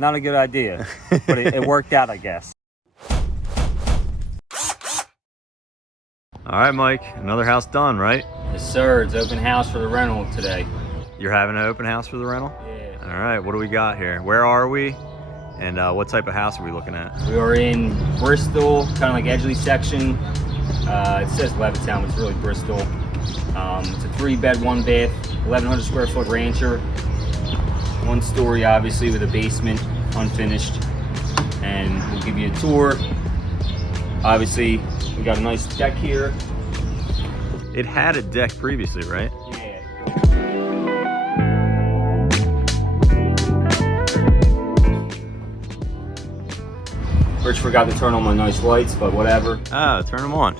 Not a good idea, but it worked out, I guess. All right, Mike, another house done, right? Yes, sir. It's open house for the rental today. You're having an open house for the rental? Yeah. All right, what do we got here? Where are we? And what type of house are we looking at? We are in Bristol, kind of like Edgeley section. It says Levittown, but it's really Bristol. It's a 3-bed, 1-bath, 1,100 square foot rancher. 1 story, obviously, with a basement, unfinished. And we'll give you a tour. Obviously, we got a nice deck here. It had a deck previously, right? Yeah. Rich forgot to turn on my nice lights, but whatever. Ah, turn them on.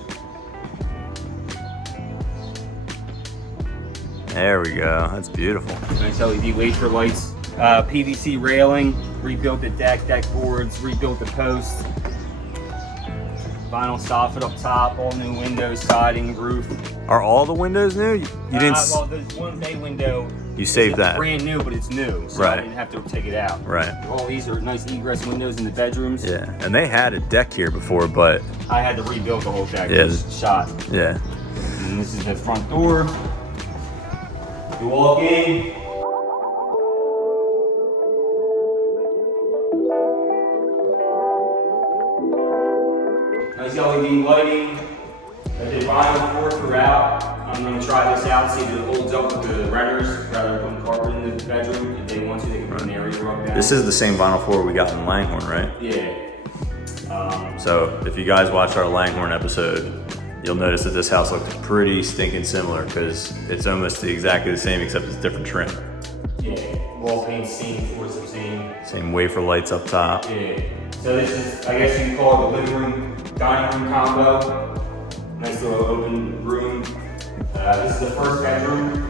There we go. That's beautiful. Nice LED wafer lights. PVC railing. Rebuilt the deck boards. Rebuilt the posts. Vinyl soffit up top. All new windows, siding, roof. Are all the windows new? You didn't. Well, there's one bay window. You saved that. Brand new, but it's new, so Right. I didn't have to take it out. Right. All these are nice egress windows in the bedrooms. Yeah, and they had a deck here before, but I had to rebuild the whole deck. Yeah. It was shot. yeah. And this is the front door. You walk in. Nice LED lighting. I did vinyl floor throughout. I'm going to try this out, see if it holds up with the renters, rather than putting carpet in the bedroom. If they want to, they can put an area rug down. This is the same vinyl floor we got in Langhorne, right? Yeah. So if you guys watched our Langhorne episode, you'll notice that this house looked pretty stinking similar because it's almost exactly the same except it's different trim. Yeah. Wall paint, same floors, the same. Same wafer lights up top. Yeah. So this is, I guess you can call it the living room, dining room combo. Nice little open room. This is the first bedroom.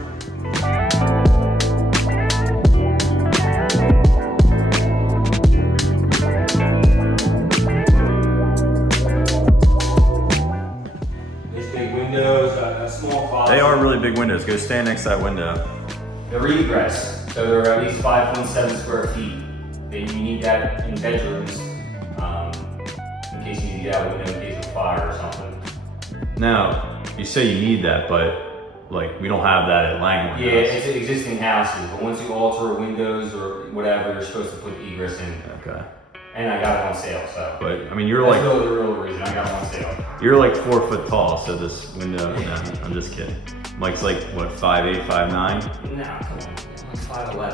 These big windows, a small closet. They are really big windows. Go stand next to that window. They're egress, so they're at least 5.7 square feet. You need that in bedrooms, in case you need to get out of the window in case of fire or something. Now, you say you need that, but like we don't have that at Langhorne. Yeah, it's existing houses, but once you alter windows or whatever, you're supposed to put egress in. Okay. And I got it on sale, so. But I mean, you're That's like really the real reason I got it on sale. you're like 4 foot tall, so this window. No, I'm just kidding. Mike's like what, 5'8", 5'9"? No, come on,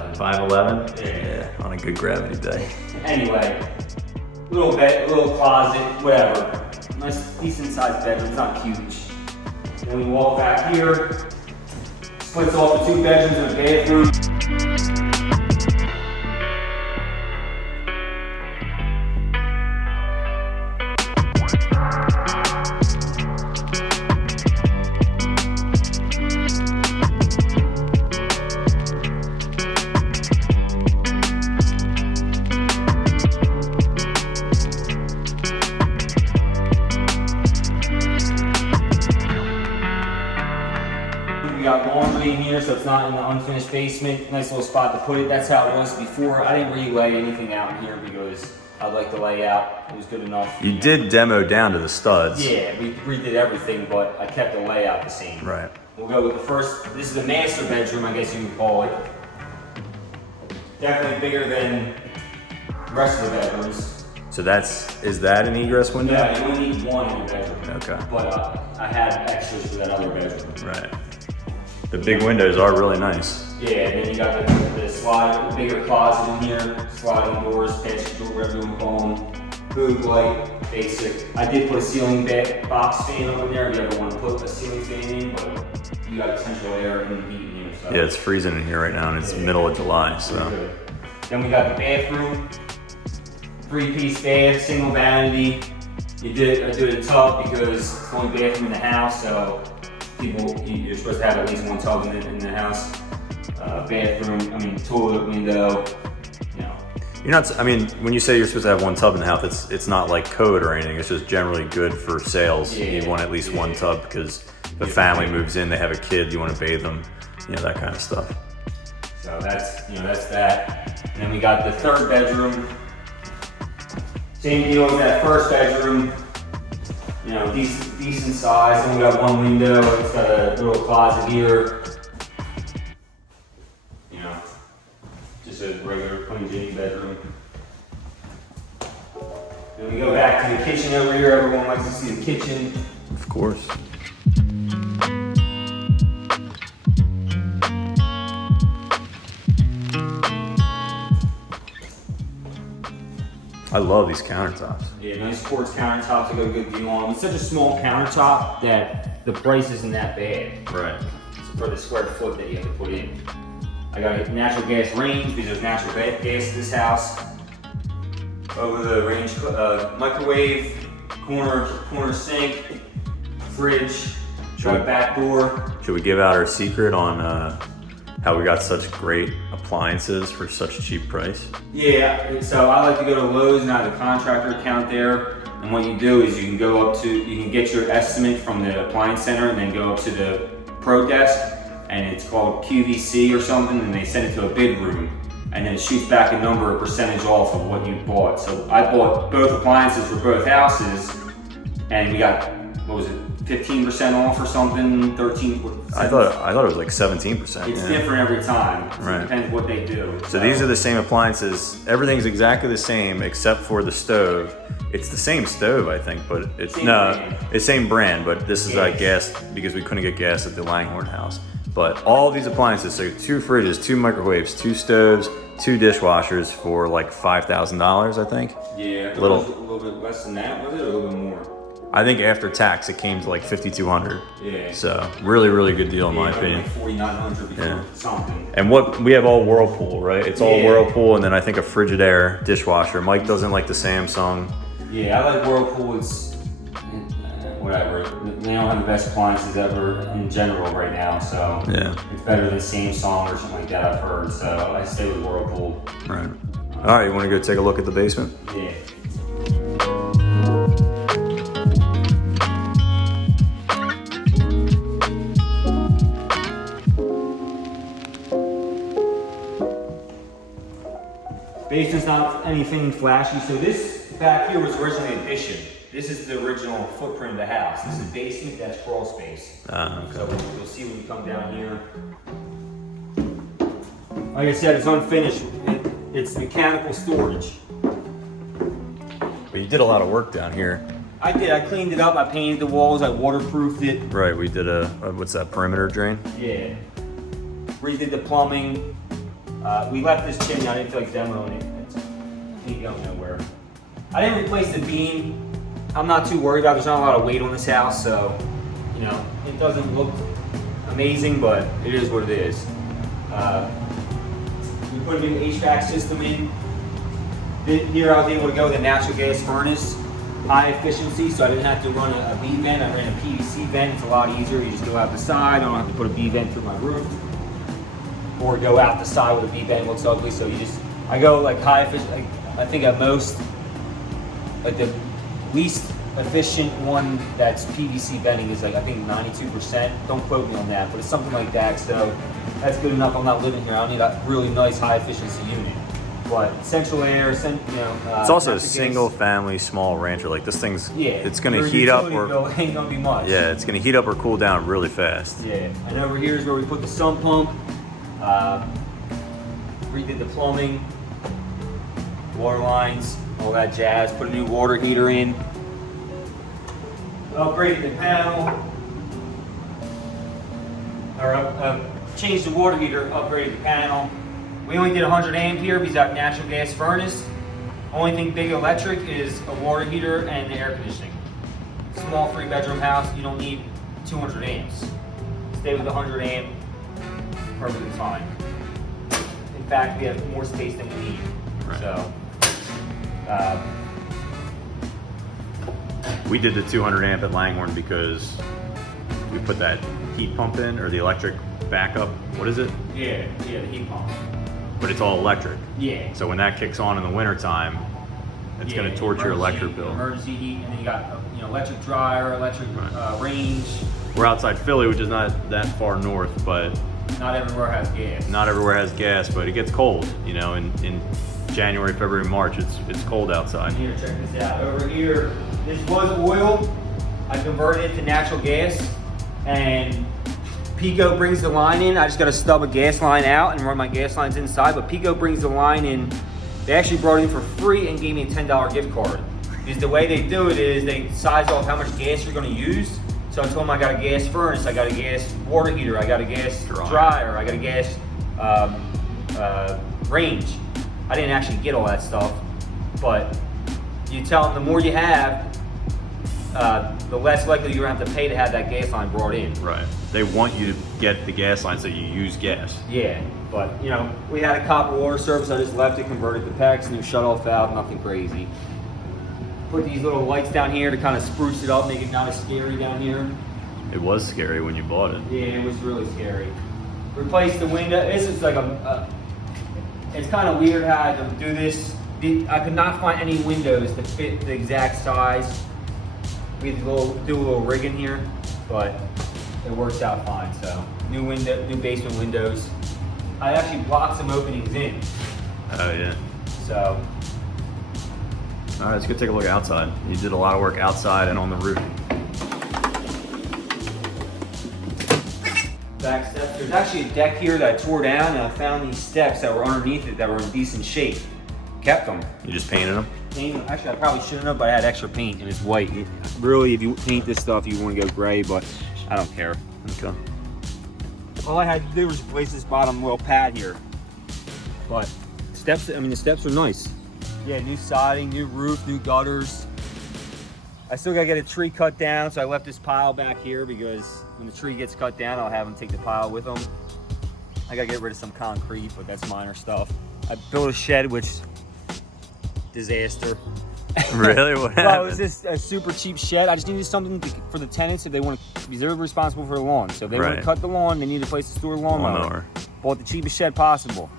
I'm 5'11". 5'11"? Yeah. On a good gravity day. Anyway, little bed, little closet, whatever. Nice, decent sized bedroom, it's not huge. Then we walk back here, splits off the 2 bedrooms and a bathroom. We got laundry in here, so it's not in the unfinished basement. Nice little spot to put it. That's how it was before. I didn't relay anything out in here because I like the layout. It was good enough. You did demo down to the studs. Yeah, we redid everything, but I kept the layout the same. Right. We'll go with the first. This is the master bedroom, I guess you would call it. Definitely bigger than the rest of the bedrooms. So is that an egress window? Yeah, you only need 1 in the bedroom. Okay. But I had extras for that other bedroom. Right. The big windows are really nice. Yeah, and then you got the slide, bigger closet in here, sliding doors, pantry door, whatever you want to call them. Boob light, basic. I did put a ceiling box fan over there if you ever want to put a ceiling fan in, but you got central air and heat in here. So. Yeah, it's freezing in here right now, and it's middle of July, so. Good. Then we got the bathroom, 3-piece bath, single vanity. I did a tub because it's the only bathroom in the house, so you're supposed to have at least 1 tub in the house. Toilet window, you know. You're not, I mean, when you say you're supposed to have 1 tub in the house, it's not like code or anything, it's just generally good for sales. Yeah, you want at least 1 tub because the family moves in, they have a kid, you want to bathe them, you know, that kind of stuff. So that's that. And then we got the third bedroom. Same deal with that first bedroom. You know, decent size. And we got one window. It's got a little closet here. You know, just a regular plain Jane bedroom. Then we go back to the kitchen over here. Everyone likes to see the kitchen. Of course. I love these countertops. Yeah, nice quartz countertops. I got a good deal on them. It's such a small countertop that the price isn't that bad. Right. For the square foot that you have to put in. I got a natural gas range because there's natural gas at this house. Over the range, microwave, corner sink, fridge, got a back door. Should we give out our secret on how we got such great appliances for such a cheap price? Yeah, so I like to go to Lowe's and I have a contractor account there. And what you do is you can get your estimate from the appliance center and then go up to the pro desk, and it's called QVC or something, and they send it to a bid room. And then it shoots back a number, a percentage off of what you bought. So I bought both appliances for both houses, and we got, what was it, 15% off or something, 13. I thought it was like 17%. It's different every time. Right. It depends what they do. So these are the same appliances. Everything's exactly the same except for the stove. It's the same stove, I think, but it's it's same brand, but this is gas because we couldn't get gas at the Langhorne house. But all these appliances, so 2 fridges, 2 microwaves, 2 stoves, 2 dishwashers for like $5,000, I think. Yeah, a little bit less than that, was it? Or a little bit more? I think after tax it came to like $5,200. Yeah. So really good deal in my opinion. Like $4,900 before something. And we have all Whirlpool, right? It's all Whirlpool, and then I think a Frigidaire dishwasher. Mike doesn't like the Samsung. Yeah, I like Whirlpool. It's whatever. They don't have the best appliances ever in general right now, so it's better than Samsung or something like that, I've heard. So I stay with Whirlpool. Right. All right, you want to go take a look at the basement? Yeah. Basement's not anything flashy, so this back here was originally an addition. This is the original footprint of the house. This is basement, that's crawl space. Okay. So you'll see when you come down here. Like I said, it's unfinished. It's mechanical storage. But you did a lot of work down here. I did. I cleaned it up. I painted the walls. I waterproofed it. Right. We did a what's that, perimeter drain? Yeah. Redid the plumbing. We left this chimney. I didn't feel like demoing it. It ain't going nowhere. I didn't replace the beam. I'm not too worried about it. There's not a lot of weight on this house, so you know it doesn't look amazing, but it is what it is. We put a new HVAC system in. Here I was able to go with a natural gas furnace, high efficiency, so I didn't have to run a B vent. I ran a PVC vent. It's a lot easier. You just go out the side. I don't have to put a B vent through my roof, or go out the side with a B vent. It looks ugly. So I go like high efficient. I think at most, like the least efficient one that's PVC venting is like I think 92%. Don't quote me on that, but it's something like that. So that's good enough. I'm not living here. I don't need a really nice high efficiency unit. But central air, it's also a single family small rancher. Like this thing's, it's gonna your heat up utility bill ain't gonna be much. Yeah, it's gonna heat up or cool down really fast. Yeah, and over here is where we put the sump pump. Redid the plumbing, water lines, all that jazz. Put a new water heater in. Upgraded the panel. Changed the water heater, upgraded the panel. We only did 100 amp here because that natural gas furnace. Only thing big electric is a water heater and the air conditioning. Small 3-bedroom house, you don't need 200 amps. Stay with 100 amp, perfectly fine. In fact, we have more space than we need. Right. So, we did the 200 amp at Langhorne because we put that heat pump in, or the electric backup. What is it? Yeah, the heat pump. But it's all electric. Yeah. So when that kicks on in the winter time, it's going to torch your electric bill. Emergency heat, and then you got electric dryer, electric range. We're outside Philly, which is not that far north, but not everywhere has gas. Not everywhere has gas, but it gets cold. You know, in January, February, March, it's cold outside. Here, check this out. Over here, this was oil. I converted it to natural gas, and Pico brings the line in. I just got to stub a gas line out and run my gas lines inside, but Pico brings the line in. They actually brought it in for free and gave me a $10 gift card. Because the way they do it is they size off how much gas you're going to use. So I told them I got a gas furnace, I got a gas water heater, I got a gas dryer, I got a gas range. I didn't actually get all that stuff, but you tell them the more you have, the less likely you're gonna have to pay to have that gas line brought in. Right. They want you to get the gas line so you use gas. Yeah, but you know, we had a copper water service, I just left it, converted to PEX, new shut-off valve, nothing crazy. Put these little lights down here to kind of spruce it up, make it not as scary down here. It was scary when you bought it. Yeah, it was really scary. Replace the window. This is like it's kind of weird how I had to do this. I could not find any windows to fit the exact size. We had to do a little rigging here, but it works out fine. So new basement windows. I actually blocked some openings in. Oh yeah. So. All right, let's go take a look outside. You did a lot of work outside and on the roof. Back steps. There's actually a deck here that I tore down, and I found these steps that were underneath it that were in decent shape. Kept them. You just painted them? Actually, I probably shouldn't have, but I had extra paint, and it's white. Really, if you paint this stuff, you want to go gray, but I don't care. Okay. All I had to do was replace this bottom little pad here. But steps, I mean, the steps are nice. Yeah, new siding, new roof, new gutters. I still gotta get a tree cut down, so I left this pile back here because when the tree gets cut down, I'll have them take the pile with them. I gotta get rid of some concrete, but that's minor stuff. I built a shed, which, disaster. Really? What happened? Well, it was just a super cheap shed. I just needed something for the tenants if they want to, because they're responsible for the lawn. So if they want to cut the lawn, they need a place to store the lawnmower. Bought the cheapest shed possible.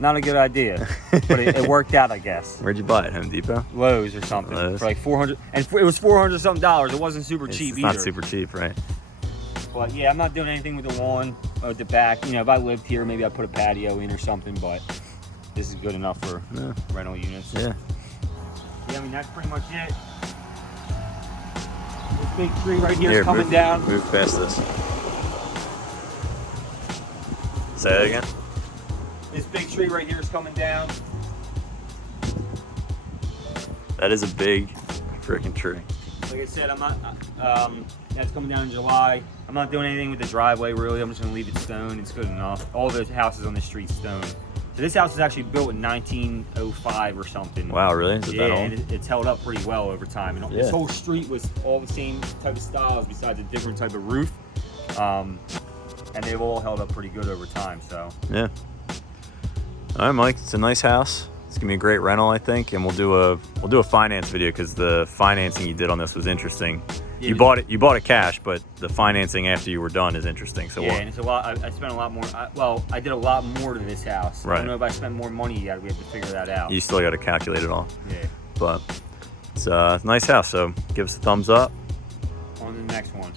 Not a good idea, but it worked out, I guess. Where'd you buy it? Home Depot? Lowe's or something. Lowe's. For like 400, and it was $400 something. It wasn't super cheap It's either. not super cheap, right? But yeah, I'm not doing anything with the lawn or the back. You know, if I lived here, maybe I'd put a patio in or something, but this is good enough for rental units. Yeah. Yeah, I mean, that's pretty much it. This big tree right here is coming down. Move past this. Say that again? This big tree right here is coming down. That is a big freaking tree. Like I said, I'm not, that's coming down in July. I'm not doing anything with the driveway really. I'm just gonna leave it stone. It's good enough. All the houses on the street stone. So this house was actually built in 1905 or something. Wow, really? Is it that old? And it's held up pretty well over time. And this whole street was all the same type of styles besides a different type of roof. And they've all held up pretty good over time, so. Yeah. All right, Mike, it's a nice house. It's gonna be a great rental, I think, and we'll do a finance video because the financing you did on this was interesting. Yeah, you bought it cash, but the financing after you were done is interesting. So yeah, and it's a lot. I spent a lot more. I did a lot more to this house. Right. I don't know if I spent more money yet. We have to figure that out. You still got to calculate it all. Yeah. But it's a nice house. So give us a thumbs up. On to the next one.